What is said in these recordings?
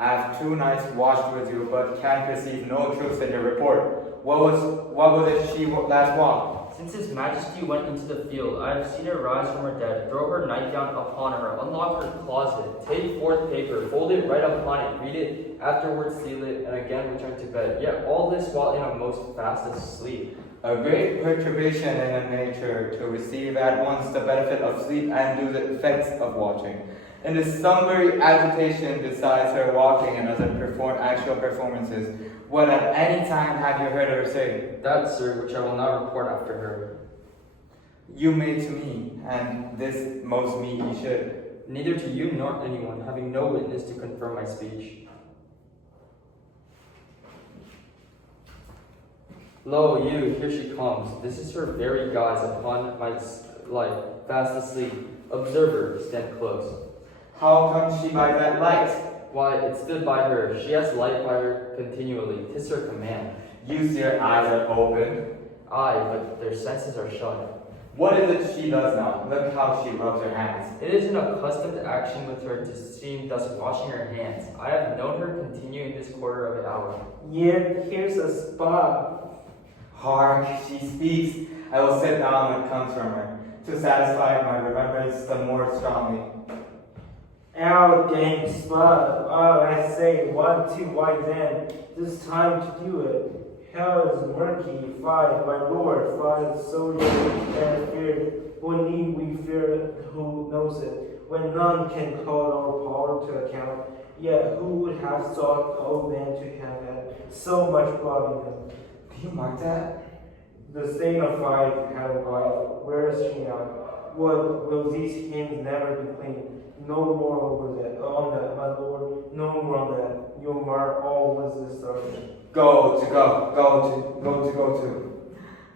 I have 2 nights watched with you, but can perceive no truth in your report. What was it she last walked? Since His Majesty went into the field, I have seen her rise from her dead, throw her nightgown upon her, unlock her closet, take forth paper, fold it right upon it, read it, afterwards seal it, and again return to bed. Yet all this while in a most fastest sleep. A great perturbation in a nature to receive at once the benefit of sleep and do the effects of watching. In this summary agitation besides her walking and other actual performances, what at any time have you heard her say? That, sir, which I will not report after her. You may to me, and this most meet ye should. Neither to you nor anyone, having no witness to confirm my speech. Lo, you, here she comes. This is her very guise upon my life, fast asleep. Observe her, stand close. How comes she by that light? Why, it stood by her. She has light by her continually. 'Tis her command. You see her eyes are open. Aye, but their senses are shut. What is it she does now? Look how she rubs her hands. It is an accustomed action with her to seem thus washing her hands. I have known her continuing this quarter of an hour. Yet here's a spot. Hark, she speaks. I will sit down when it comes from her, to satisfy my remembrance the more strongly. Our dang spot. Oh, I say, 1, 2, why then? This time to do it. Hell is murky. Fight, my lord, fight, so you and feared. What need we fear? Who knows it? When none can call our power to account. Yet who would have thought the old man to have had so much blood in him? Do you mark that? The stain of fight had a wife. Where is she now? What will these hands never be clean? No more over that, on that, my lord. No more on that. You'll mar all was this sergeant. Go to.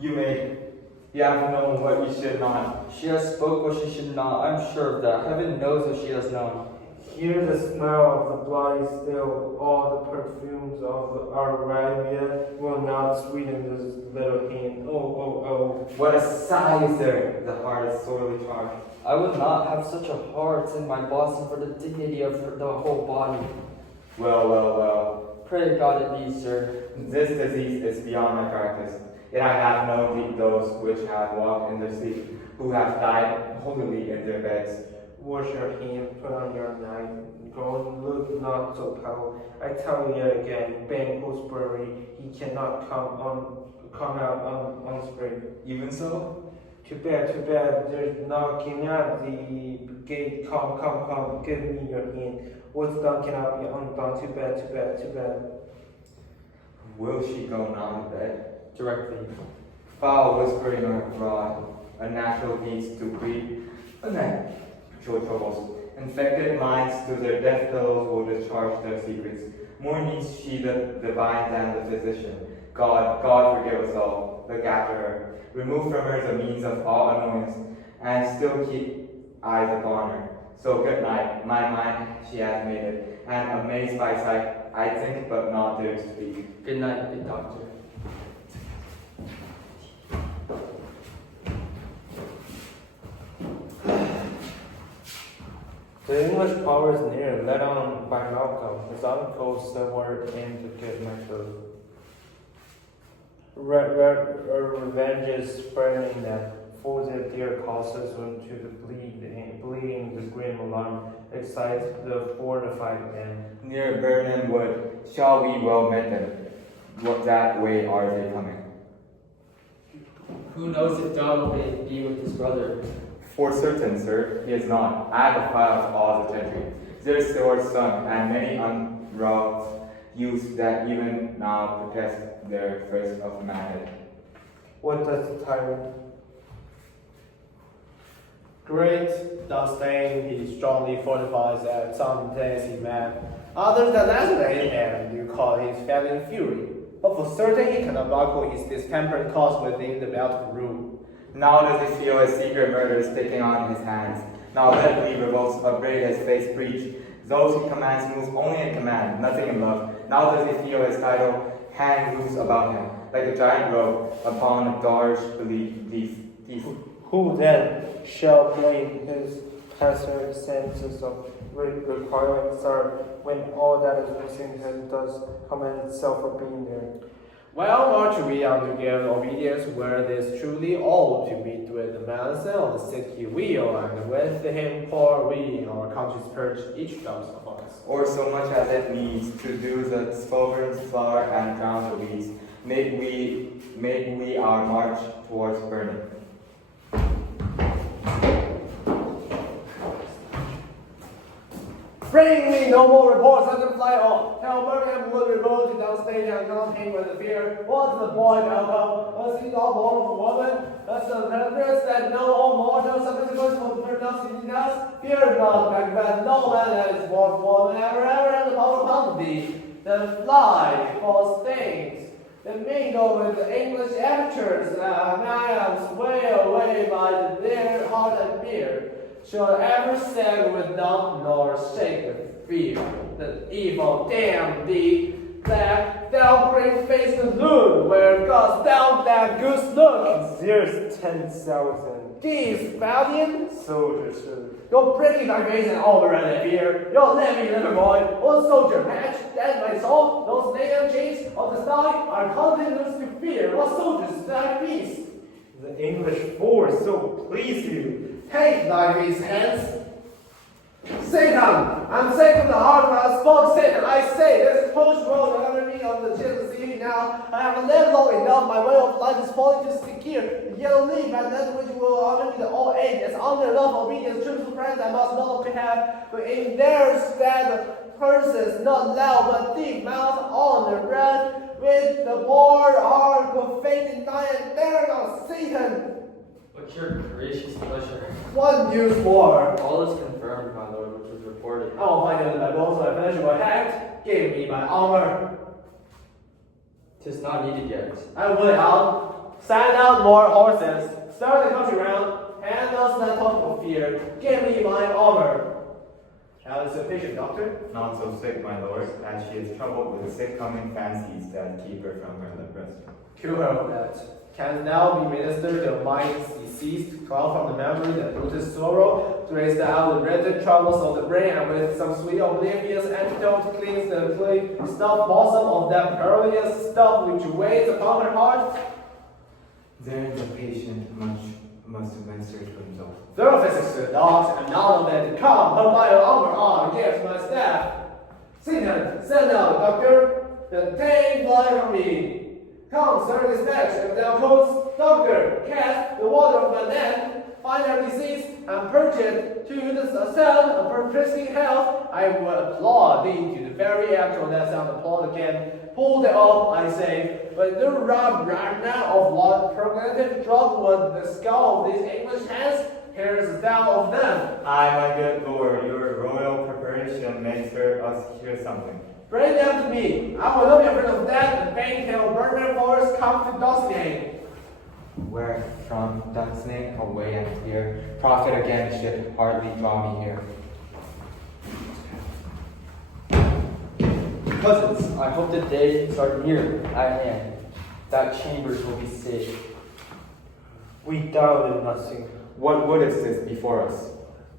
You have known what you should not. She has spoke what she should not. I'm sure of that. Heaven knows what she has known. Hear the smell of the bloody still. All the perfumes of our Arabia will not sweeten this little hand. Oh. What a sigh is there! The heart is sorely charged. I would not have such a heart in my bosom for the dignity of the whole body. Well. Pray God it be, sir. This disease is beyond my practice. Yet I have known those which have walked in their sleep, who have died holily in their beds. Wash your hand, put on your knife. Go, look not so pale. I tell you again, Ben Gooseberry, he cannot come out unspring. Even so? Too bad, there's knocking at the gate. Come, give me your hand. What's done cannot be undone. Too bad. Will she go now to bed? Directly. Foul whispering abroad, a natural needs to breathe, unnatural troubles. Infected minds to their death pillows will discharge their secrets. More needs she the divine than the physician. God forgive us all. Look after her. Remove from her the means of all annoyance, and still keep eyes upon her. So good night. My mind she has made it, and amazed by sight, I think but not dare to speak. Good night, good doctor. The English power is near, led on by Malcolm. His uncle word in to get my food. Revenge is burning them, for their dear causes went to the bleeding the grim alarm, excites the fortified men. Near Birnam Wood, shall we well meet them? What that way are they coming? Who knows if John will be with his brother? For certain, sir, he is not. I have the file of all the gentry. Their swords sunk, and many unrobbed youths that even now protest their thirst of manhood. What does the tyrant? Great disdain he strongly fortifies at some days he man. Others that lacerate him you call his failing fury. But for certain he cannot buckle his distempered cause within the belt of rule. Now does he feel his secret murder sticking on his hands. Now readily revolts, upbraid his face preach. Those he commands move only in command, nothing in love. Now does he feel his title hang loose about him, like a giant robe upon a dark thief. Who then shall blame his passer senses of requirements are when all that is missing does commend itself for being there. Well, march we on to give obedience where it is truly all to meet with the medicine of the city will, and with him pour we our country's purge each drums of us. Or so much as it needs to do the sovereign's flower and drown the weeds. Make we our march towards burning. Bring me no more reports, let them fly off. Tell Birmingham will revolt downstage and campaign with the fear. What's the boy welcome? Was he not born of a woman? That's the purpose that no all mortal subsequent will pronounce in us. Fear not, Macbeth, no man that is born for ever have the power upon thee. The fly, false things, that mingle with the English amateurs, man sway away by their heart and fear. Shall ever sag with none, nor shake with fear. The evil damn thee, that thou bring face to loon, where goes thou that goose look? There's 10,000 These valiant soldiers, sir. you're breaking thy face and over and fear. You're levy little boy, one soldier match, that my soul, those native chains of the sky are continuous to fear. What soldiers thy peace? The English force so please you. Take thy peace hence. Satan, I'm sick of the heart when I spoke Satan. I say, this post road under me of the Tennessee now. I have lived long enough, my way of life is falling to secure. The yellow leaf, and that which will honor me the old age. As honor, love, obedience, truthful friends, I must not to have. But in their stead, purses, not loud, but deep mouth on the bread. With the poor heart of faith in thine, and there goes Satan. What's your gracious pleasure? What news more? All is confirmed, my lord, which was reported. I will find it in my bones when I finish my act. Give me my armor. 'Tis not needed yet. I will out. Send out more horses. Stir the country round. And us that talk of fear. Give me my armor. Now is sufficient, doctor. Not so sick, my lord, as she is troubled with sick coming fancies that keep her from her rest. Cure her of that. Can now be ministered to minds deceased, call from the memory that rooted sorrow, to raise out the wretched troubles of the brain, and with some sweet oblivious antidote cleanse the clean stuff bosom of that perilous stuff which weighs upon her heart. Then the patient must administer to himself. Thorough physics to the dogs, and now of them to come, her my armor on against my staff. Satan, send out, doctor, the pain blood from me. Come, sir, dispatch, if thou couldst, doctor, cast the water of my land, find her disease, and purge it to the sound of her pristine health. I will applaud thee to the very act of that sound applaud again. Pull it up, I say, but the rob right now of what progenitive drug was the skull of these English hands, here's thou of them. Aye, my good lord, your royal preparation makes us hear something. Bring them to me. I will not be afraid of that. The pain till burning forest come to Dulcinea. Where from Dunsnake away and here, prophet again should hardly draw me here. Cousins, I hope the days are near at hand, that chambers will be safe. We doubted nothing. What wood is this before us?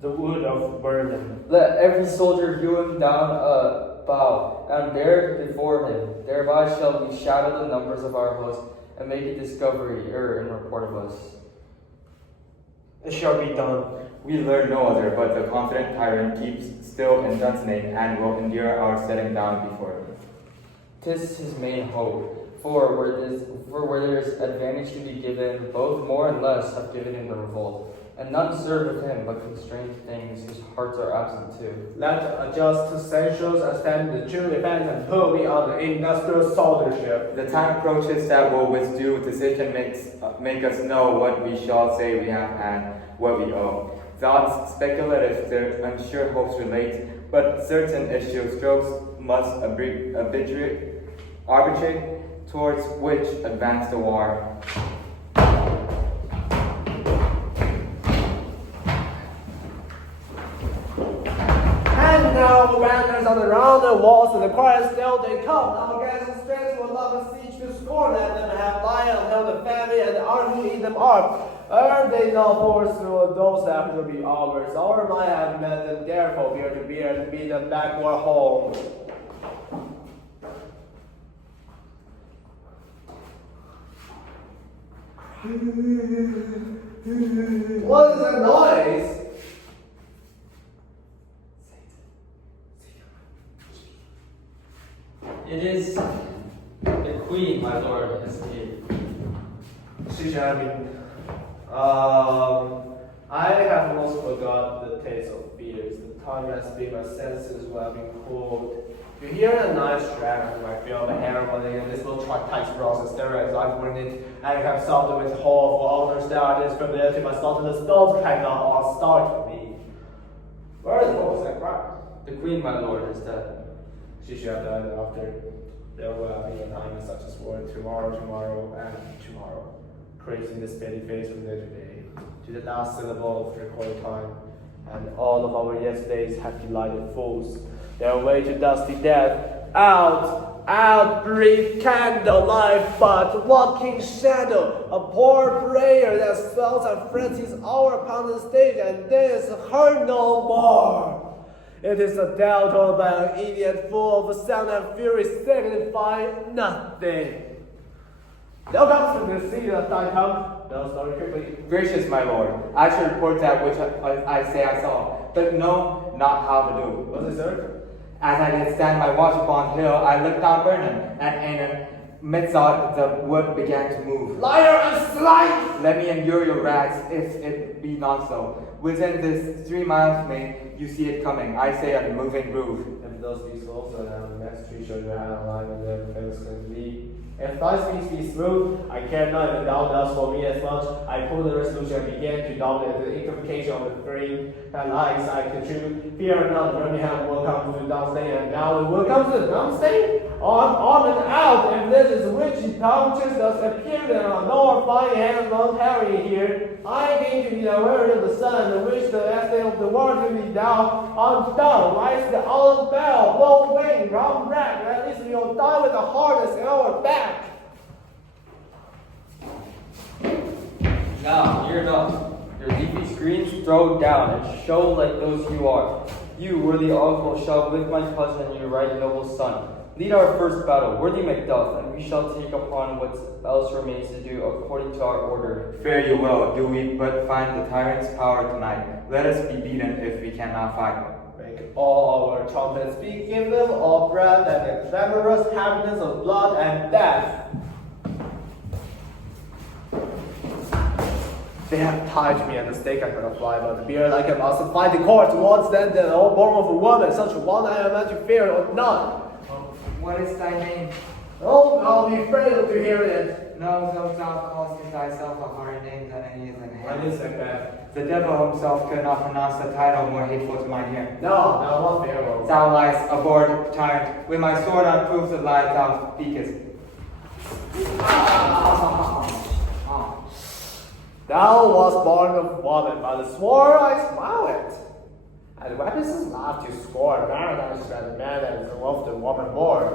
The wood of Burnham. Let every soldier hew him down a bough, and bear before him. Thereby shall we shadow the numbers of our host, and make a discovery in report of us. It shall be done. We learn no other, but the confident tyrant keeps still in Dunsnake and will endure our setting down before him. 'Tis his main hope, for where there is advantage to be given, both more and less have given in the revolt. And none serve with him, but constrained things whose hearts are absent too. Let adjust essentials and stand the true event and put me on the industrial soldiership. The time approaches that will with due decision make us know what we shall say we have and what we owe. Thoughts speculative, their unsure hopes relate, but certain issue strokes must arbitrate towards which advance the war. And now, banners stand around the walls and the quiet still they come. Now against the strength will love a siege to scorn at them, have lion, held the family, and the army eat them up. They not force through those that will be ours. Our might have met them, therefore bear to bear and be them backward home. What is that noise? It is the queen, my lord, has here. She shall be. I have most forgot the taste of beers. The time has been, my senses will have been cooled. You hear a nice track, I feel the hair running, and this little tight process there as I bring it. I have something with whole for others that is familiar to myself, and the stones cannot all start me. What was that cry? The queen, my lord, is dead. She shall die after. There will be a time such as word tomorrow, and tomorrow. Creating this steady face from day to day, to the last syllable of recorded time. And all of our yesterdays have delighted fools. Their way to dusty death. Out, breathe candle, life but walking shadow. A poor prayer that swells and frets his hour upon the stage, and then is heard no more. It is a tale told by an idiot full of sound and fury, signifying nothing. Now comes to the sea of thy tongue. Now story quickly. Gracious my lord, I shall report that which I say I saw, but know not how to do. What's it, sir? As I did stand my watch upon the hill, I looked down Vernon, and in mid-thought the wood began to move. Liar and slight! Let me endure your rags, if it be not so. Within this 3 miles of me, you see it coming. I say a moving groove. If those be souls, then the next tree show you how alive and their famous can be. If thy speech be smooth, I care not if thou dost for me as much. I pull the resolution and begin to dominate the intoxication of the free and lies I contribute. Fear not, Birmingham will come to downstate, and now it will come to the downstate. On and out, if this is which punctures does appear, then nor fine hand long Harry here. I gain to be the word of the sun, and wish the essay of the world to be down. On down, rise the olive bell, low wing, round rack, at least we'll die with the hardest in our back. Now, hear enough. Your leafy screens throw down and show like those you are. You, worthy uncle, shall with my cousin and your right noble son lead our first battle, worthy Macduff, and we shall take upon what else remains to do according to our order. Fare you well, do we but find the tyrant's power tonight. Let us be beaten if we cannot fight. Make all our trumpets be, give them all breath and the clamorous happiness of blood and death. They have tied me at the stake, I cannot fly, but the beard like a mouse fight the court towards them, the old born of a woman, such a one I am meant to fear or none. What is thy name? Oh, I'll be afraid to hear it. No, thou callest thyself a harder name than any of them. My name is Macbeth. The devil himself could not pronounce the title more hateful to mine ear. No, not Pharaoh. Thou liest, abhorred tyrant. With my sword on proofs of lies thou speakest. Thou wast born of woman, by the sword I smile it. And weapons is laugh to score, paradise and the man that is of the woman born.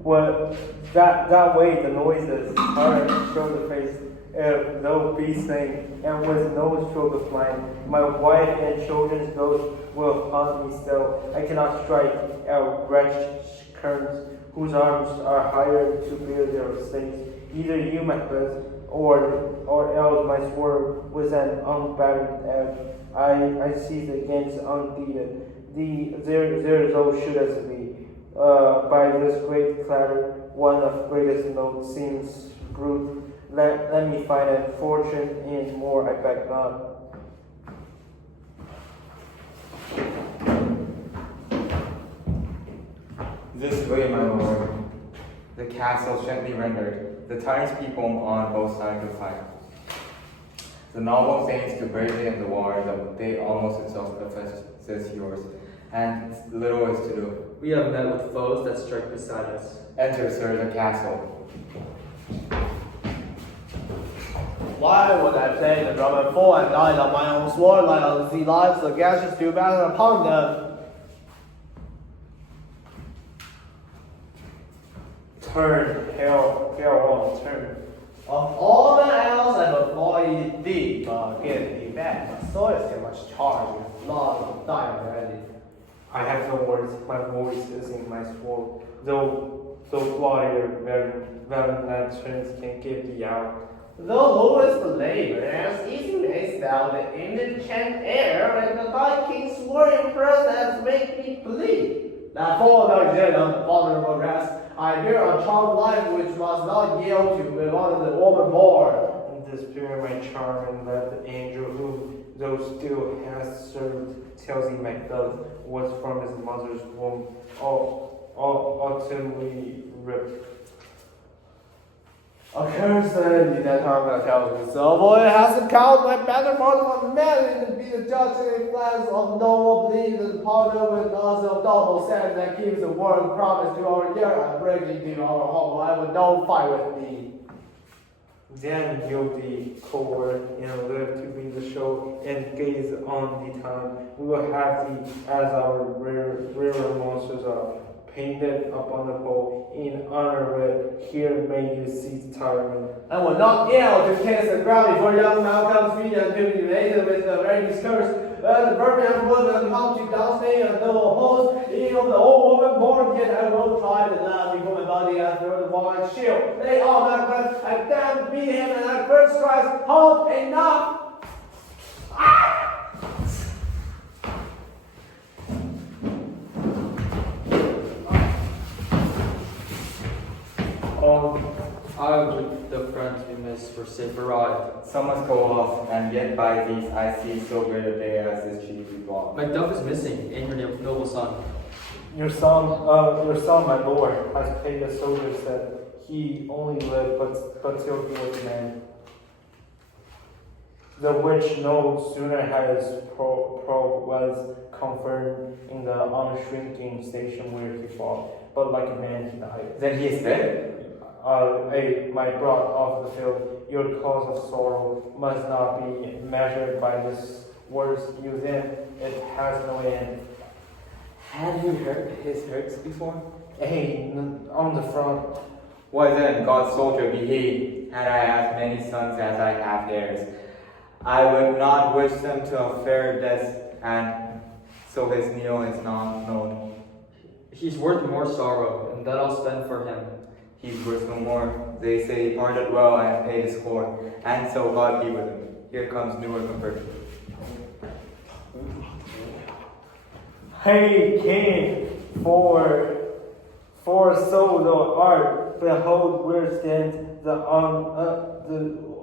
Well, that way the noises are show the face of no beast thing, and with no stroke of mine. My wife and children's ghosts will haunt me still. I cannot strike out wretched currents whose arms are hired to bear their stings. Either you, Macbeth, or else my sword was an unbattered edge. I seized against undefeated. There those should as be. By this great clatter, one of greatest note seems brute. Let me find a fortune in more, I beg not. This way, my lord. The castle gently rendered. The tyrant's people on both sides of the fight. The noble feigns to bravely in the war, the day almost itself possesses yours, and little is to do. We have met with foes that strike beside us. Enter, sir, the castle. Why would I play the Roman fool and die on my own sword like the lives the gashes do battle upon them? Turn, hell on, turn. Of all the else I avoid thee, but get thee back. My soul is too much charged with blood of thine already. I have no words, my voice is in my sword. Though bloodier than lanterns can get thee out. Though always believe, as easy mayst thou the indigent air, and the thy king's warrior presence make me believe. That for thy dead on the vulnerable rest, I bear a charmed life which must not yield to live under the overboard. Despair my charm, and let the angel who, though still has served, tells thee Macbeth was from his mother's womb, ultimately ripped. Accursed be that tongue that tells me so, for it has encountered my better part of man to be the judge in class of noble belief and partner with us of double sense that keeps the word promised to our year and breaking to our home. I would not fight with thee. Then yield thee coward and live to be the show and gaze on the time. We will have thee as our rearer monsters are painted upon the pole in honor of it. Here may you see tyrant. I will not yield to kiss the ground before young Malcolm's feet and to be related with the very discourse. The Birmingham would come to downstairs and though opposed, even of the old woman born, yet I will try to love before my body and throw the wide shield. They all Macbeth, I damn beat him and I first cries, halt, enough! I with the friends we miss for safe arrived. Some must go off, and yet by these I see so great a day as this chief we walk. Macduff is missing, and your noble son. Your son, my lord, has paid the soldiers that he only lived but till he was a man. The which no sooner had his probe was confirmed in the unshrinking station where he fought, but like a man he died. Then he is dead? My brought off the field, your cause of sorrow must not be measured by this words used in, it has no end. Have you heard his hurts before? On the front. Why then, God's soldier be he, and I have many sons as I have heirs. I would not wish them to a fair death, and so his kneel is not known. He's worth more sorrow, and that I'll spend for him. He's worth no more. They say he parted well and paid his score, and so God be with him. Here comes Newark of Persia. Hey, king, for so thou art, behold where stands the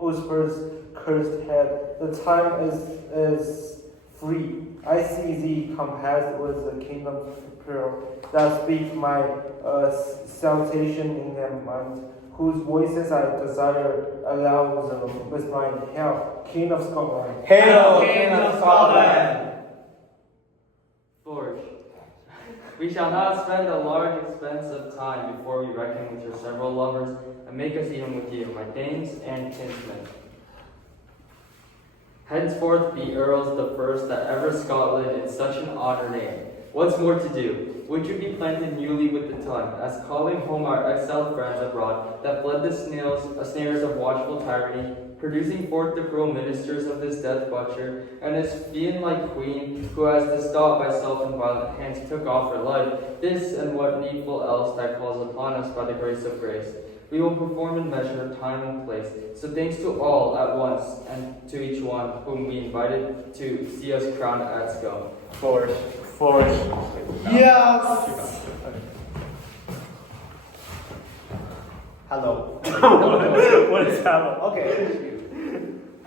usurper's cursed head. The time is free. I see thee compassed with the kingdom's pearl. That speak my salutation in their minds, whose voices I desire aloud with mine. Hail, King of Scotland! Hail, King of Scotland! Forge, we shall not spend a large expense of time before we reckon with your several lovers, and make us even with you, my dames and kinsmen. Henceforth be earls the first that ever Scotland in such an honor name. What's more to do? Would you be planted newly with the time, as calling home our exiled friends abroad, that fled the snares of watchful tyranny, producing forth the cruel ministers of this death butcher, and his fiend-like queen, who as to stop by self and violent hands took off her life, this and what needful else that calls upon us by the grace of grace. We will perform in measure, time, and place. So thanks to all at once, and to each one whom we invited to see us crowned at Scone. Forge. Yes! Hello. What is happening? Okay.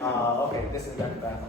Okay, this is Macbeth.